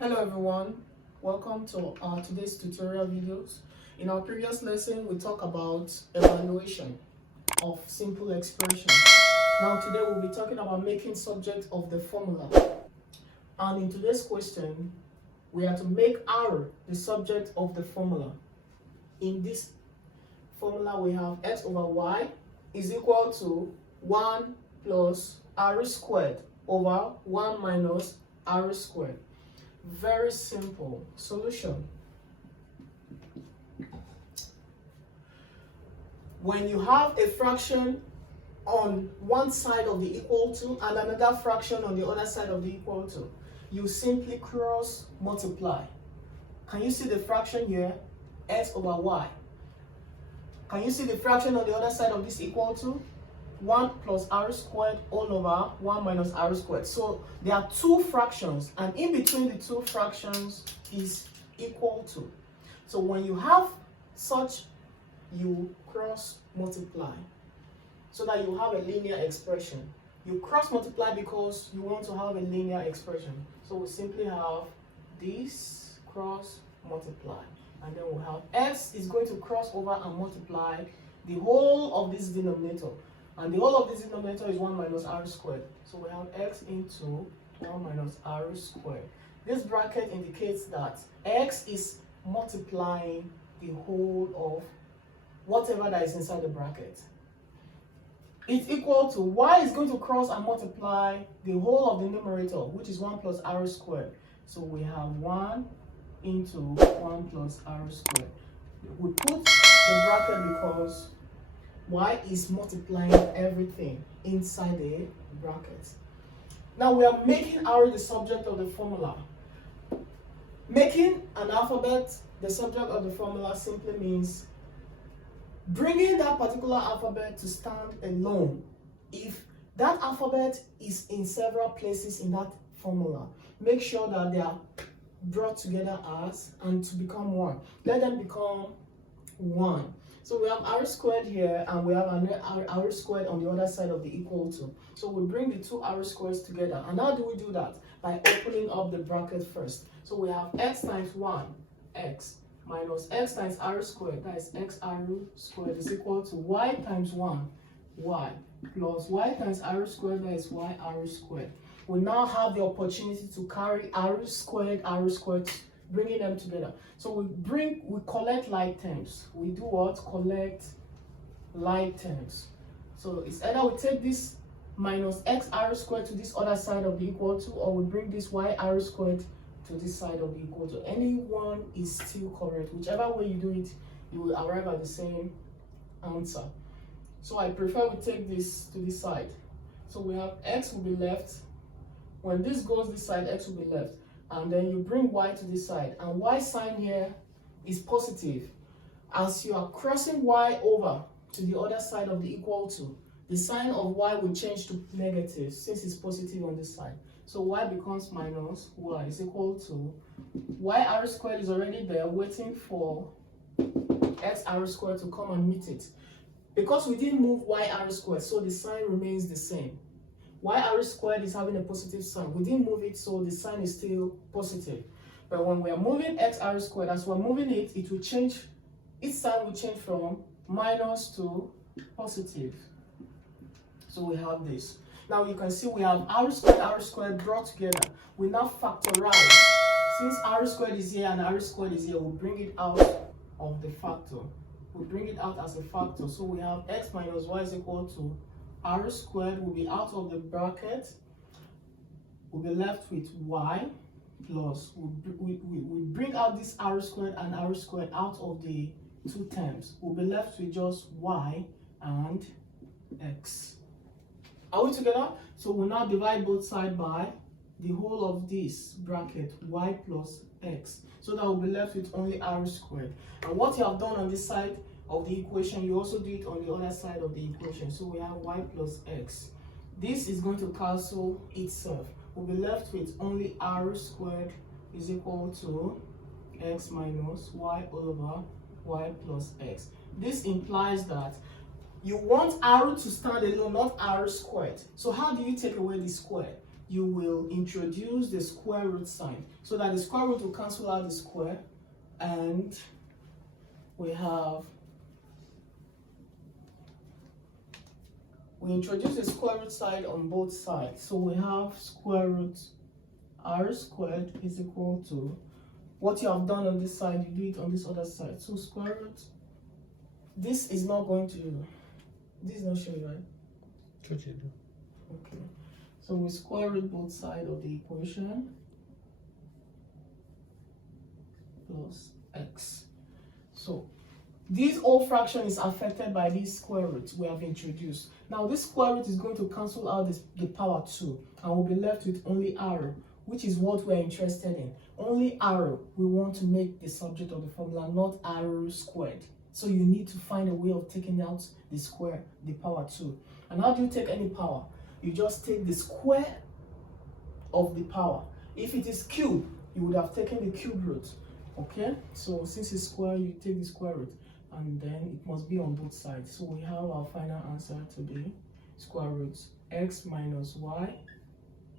Hello everyone, welcome to our today's tutorial videos. In our previous lesson, we talked about evaluation of simple expressions. Now today we'll be talking about making subject of the formula. And in today's question, we are to make R the subject of the formula. In this formula, we have x over y is equal to 1 plus r squared over 1 minus r squared. Very simple solution. When you have a fraction on one side of the equal to and another fraction on the other side of the equal to, you simply cross multiply. Can you see the fraction here? X over y. Can you see the fraction on the other side of this equal to? 1 plus r squared all over 1 minus r squared. So there are two fractions, and in between the two fractions is equal to. So when you have such, you cross multiply so that you have a linear expression. You cross multiply because you want to have a linear expression. So we simply have this cross multiply, and then we have x is going to cross over and multiply the whole of this denominator. And the whole of this denominator is 1 minus r squared. So we have x into 1 minus r squared. This bracket indicates that x is multiplying the whole of whatever that is inside the bracket. It's equal to y is going to cross and multiply the whole of the numerator, which is 1 plus r squared. So we have 1 into 1 plus r squared. We put the bracket because y is multiplying everything inside the bracket. Now we are making r the subject of the formula. Making an alphabet the subject of the formula simply means bringing that particular alphabet to stand alone. If that alphabet is in several places in that formula, make sure that they are brought together as and to become one. Let them become one. So we have r squared here, and we have another r squared on the other side of the equal to. So we bring the two r squares together. And how do we do that? By opening up the bracket first. So we have x times 1, x, minus x times r squared, that is xr squared, is equal to y times 1, y, plus y times r squared, that is yr squared. We now have the opportunity to carry r squared, bringing them together. So we collect like terms. We do what? Collect like terms. So it's either we take this minus xr squared to this other side of the equal to, or we bring this yr squared to this side of the equal to. Any one is still correct. Whichever way you do it, you will arrive at the same answer. So I prefer we take this to this side. So we have x will be left. When this goes this side, x will be left. And then you bring y to this side, and y sign here is positive. As you are crossing y over to the other side of the equal to, the sign of y will change to negative since it's positive on this side. So y becomes minus y is equal to yr squared is already there waiting for xr squared to come and meet it. Because we didn't move yr squared, so the sign remains the same. yr squared is having a positive sign. We didn't move it, so the sign is still positive. But when we are moving xr squared, as we're moving it, it will change, its sign will change from minus to positive. So we have this. Now you can see we have r squared brought together. We now factorize. Since r squared is here and r squared is here, we'll bring it out of the factor. We'll bring it out as a factor. So we have x minus y is equal to r squared will be out of the bracket. We'll be left with y plus, we bring out this r squared and r squared out of the two terms. We'll be left with just y and x. Are we together? So we'll now divide both sides by the whole of this bracket, y plus x. So that we'll be left with only r squared. And what you have done on this side of the equation, you also do it on the other side of the equation. So we have y plus x. This is going to cancel itself. We'll be left with only r squared is equal to x minus y all over y plus x. This implies that you want r to stand alone, not r squared. So how do you take away the square? you will introduce the square root sign so that the square root will cancel out the square, and we introduce the square root sign on both sides. So we have square root r squared is equal to what you have done on this side, you do it on this other side. So square root, this is not showing, right? Okay. So we square root both sides of the equation plus x. So this whole fraction is affected by this square root we have introduced. Now this square root is going to cancel out the power 2, and we'll be left with only r, which is what we're interested in. Only r we want to make the subject of the formula, not r squared. So you need to find a way of taking out the square, the power 2. And how do you take any power? You just take the square of the power. If it is cube, you would have taken the cube root. Okay, so since it's square, you take the square root, and then it must be on both sides. So we have our final answer to be square root x minus y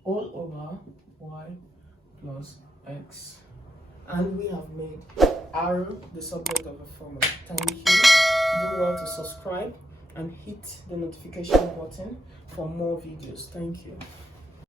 all over y plus x. And we have made r the subject of the formula. Thank you. Do well to subscribe and hit the notification button for more videos. Thank you.